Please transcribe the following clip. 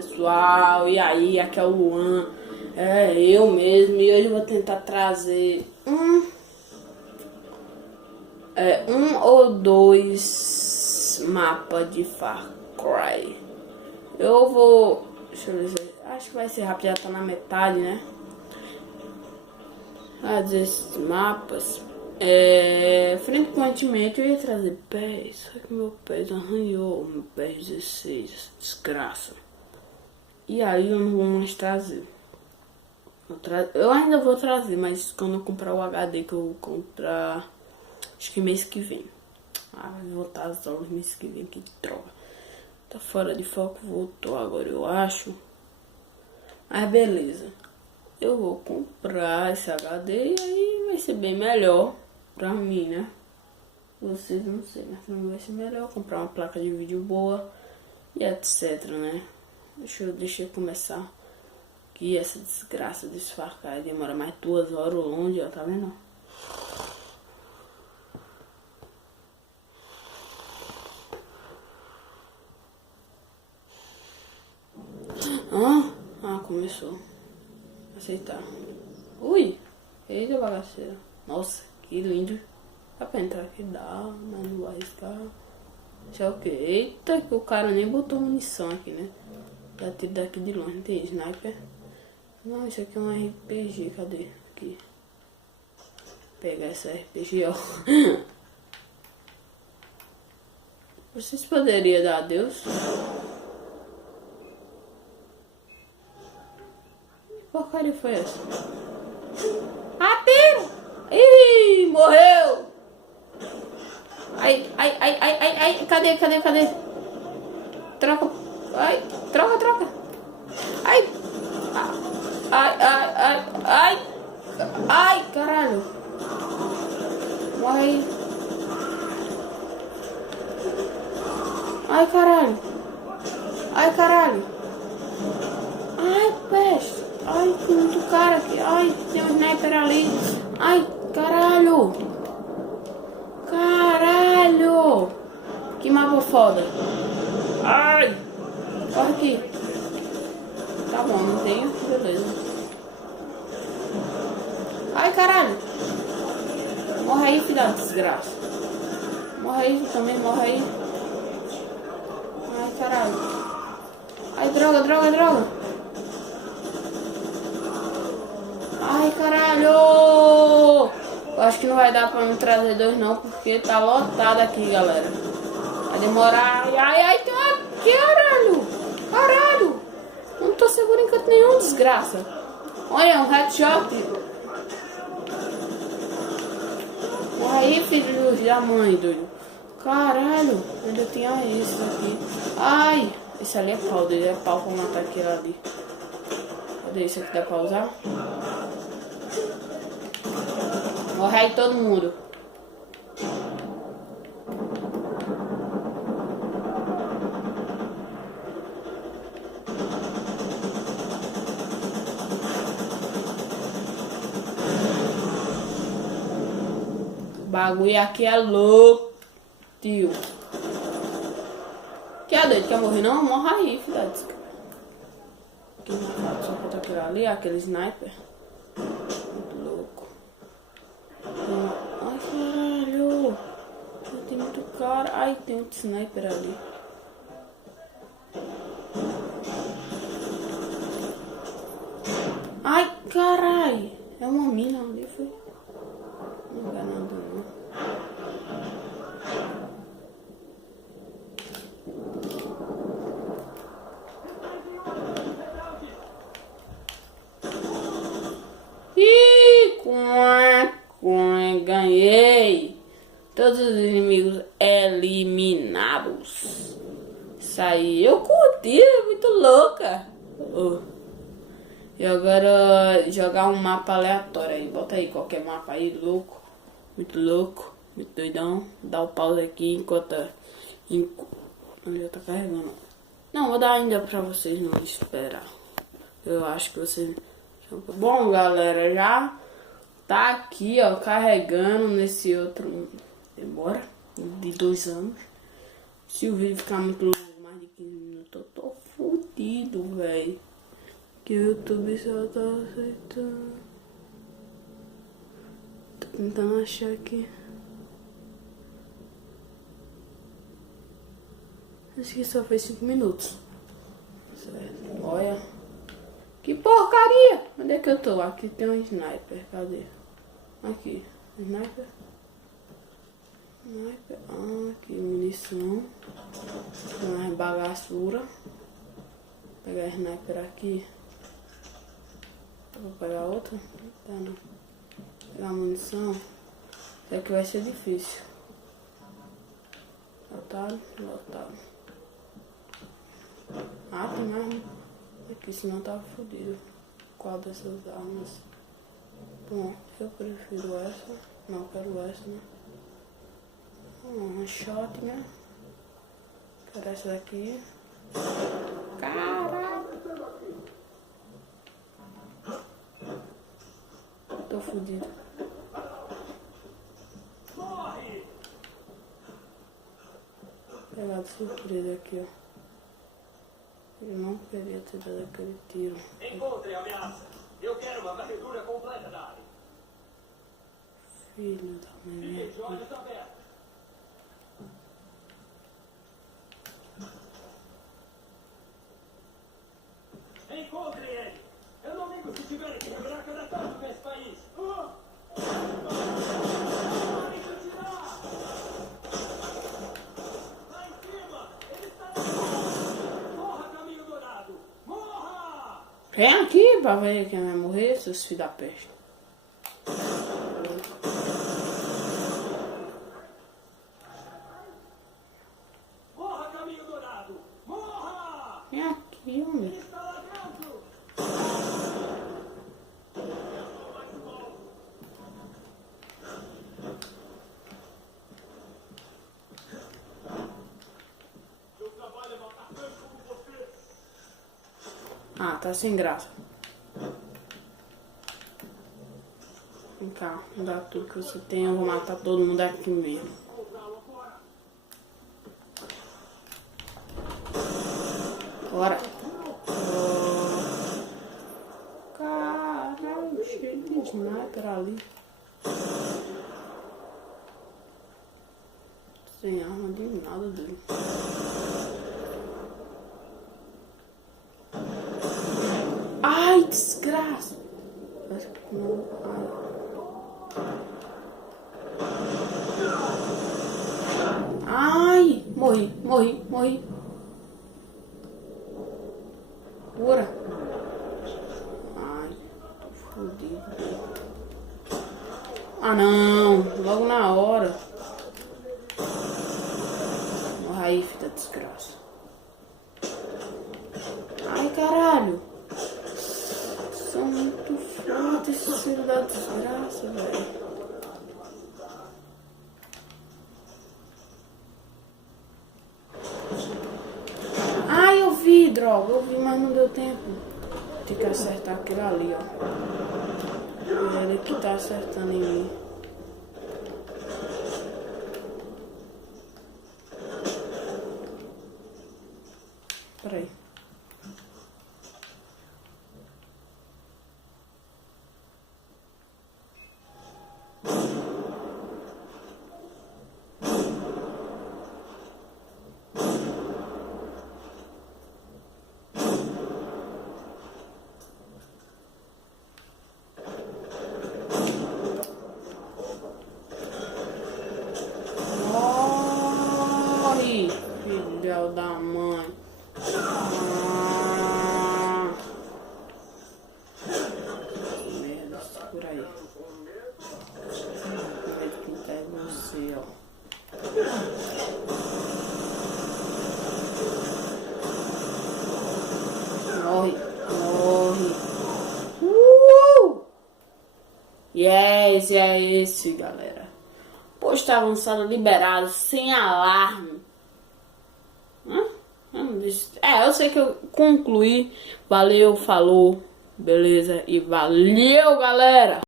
pessoal, e aí, aqui é o Luan, eu mesmo, e hoje eu vou tentar trazer um ou dois mapas de Far Cry. Eu vou, deixa eu ver, acho que vai ser rápido, já tá na metade, né? Esses mapas, frequentemente eu ia trazer pés, só que meu pés arranhou, meu pé 16, desgraça. E aí eu não vou mais trazer. Eu ainda vou trazer, mas quando eu comprar o HD que eu vou comprar, acho que mês que vem. Vai voltar as aulas mês que vem, que droga. Tá fora de foco, voltou agora eu acho. Mas beleza. Eu vou comprar esse HD e aí vai ser bem melhor pra mim, né? Vocês não sei, mas pra mim vai ser melhor comprar uma placa de vídeo boa e etc, né? Deixa eu começar. Que essa desgraça desse Far Cry demora mais 2 horas longe, ó, tá vendo? Começou. Aceitar. Ui! Eita bagaceira. Nossa, que lindo. Dá pra entrar aqui? Dá, mas não vou arriscar. Isso é o que? Eita, que o cara nem botou munição aqui, né? Já tiro daqui de longe. Não tem sniper. Não, isso aqui é um RPG. Cadê? Aqui. Vou pegar essa RPG, ó. Vocês poderiam dar adeus? Que porcaria foi essa? Tiro! Ih, morreu! Ai, cadê? Troca, troca. Ai, caralho. Morre aí. Ai, caralho. Ai, peste. Ai, tem muito cara aqui. Ai, tem um sniper ali. Ai, caralho. Que mapa foda. Ai. Corre aqui. Tá bom, não tenho. Beleza. Ai, caralho. Morre aí, filha da desgraça. Morre aí também, morre aí. Ai, caralho. Ai, droga. Ai, caralho! Eu acho que não vai dar pra me trazer dois não, porque tá lotado aqui, galera. Vai demorar. Ai, tem uma... Caralho! Não tô seguro em canto nenhum, desgraça. Olha, um headshot. Morre aí, filho da mãe, doido. Caralho, ainda tinha esse aqui. Ai, esse ali é pau, dele é pau pra matar aquele ali. Cadê esse aqui? Dá pra usar? Morre aí todo mundo. O bagulho aqui é louco, tio. Quer doido? Quer morrer não? Morre aí, filha. Aqui na foto, só contra aquele ali, aquele sniper. Muito louco. Ai, caralho. Tem muito cara. Ai, tem outro sniper ali. Ai, caralho. É uma mina ali, foi? Não vai nada não. Ganhei! Todos os inimigos eliminados. Isso aí, eu curti, é muito louca. E agora jogar um mapa aleatório aí. Bota aí qualquer mapa aí, louco. Muito doidão. Dá o pause aqui enquanto já tá carregando. Não, vou dar ainda pra vocês não esperar. Eu acho que vocês... Bom, galera, já tá aqui, ó, carregando nesse outro... Demora de 2 anos. Se o vídeo ficar muito longo, mais de 15 minutos, eu tô fudido. fudido, velho. Que o YouTube só tá aceitando. Tô tentando achar aqui. Acho que só fez 5 minutos. Certo. Olha. Que porcaria! Onde é que eu tô? Aqui tem um sniper. Cadê? Aqui. Sniper. Sniper. Ah, aqui. Munição. Mais bagaçura. Vou pegar sniper aqui. Vou pegar outra. Tá, não. Pegar munição. Isso aqui vai ser difícil. Lotado. Lotado. Ah, tem mais, né? Aqui, senão tava fodido. Qual dessas armas? Bom, eu prefiro essa. Não, quero essa, né? Uma shot, né? Quero essa daqui. Caralho! Tô fodido. Vou pegar de surpresa aqui, ó. Eu não queria ter dado aquele tiro. Encontre a ameaça. Eu quero uma varredura completa da área. Filho da mãe. Fiquem de olhos abertos. Encontre ele. Eu não ligo se tiverem que quebrar cada canto nesse país. Vem aqui pra ver quem vai morrer, seus filhos da peste. Morra, caminho dourado! Morra! Vem aqui, homem. Ele está lá dentro! Meu trabalho é matar tanto como você! Ah, tá sem graça. Vem cá, dá tudo que você tem, eu vou matar todo mundo aqui mesmo. Bora. Oh. Caralho, cheio de sniper ali. Sem arma de nada dele. Ai, desgraça! Acho que não. Ai, morri. Cura. Ai, tô fodido. Ah, não. Logo na hora. Morra aí, filha da desgraça. Ai, caralho. São muito fortes esses filhos da desgraça, velho. Ai, eu vi, droga. Eu vi, mas não deu tempo. Tem que acertar aquele ali, ó. Ele que tá acertando em mim. Peraí. Morre, filho da mãe. Merda, segura aí. Vai pintar em você, ó. Morre. E é esse, galera. Posto avançado liberado, sem alarme. Eu sei que eu concluí. Valeu, falou, beleza. E valeu, galera.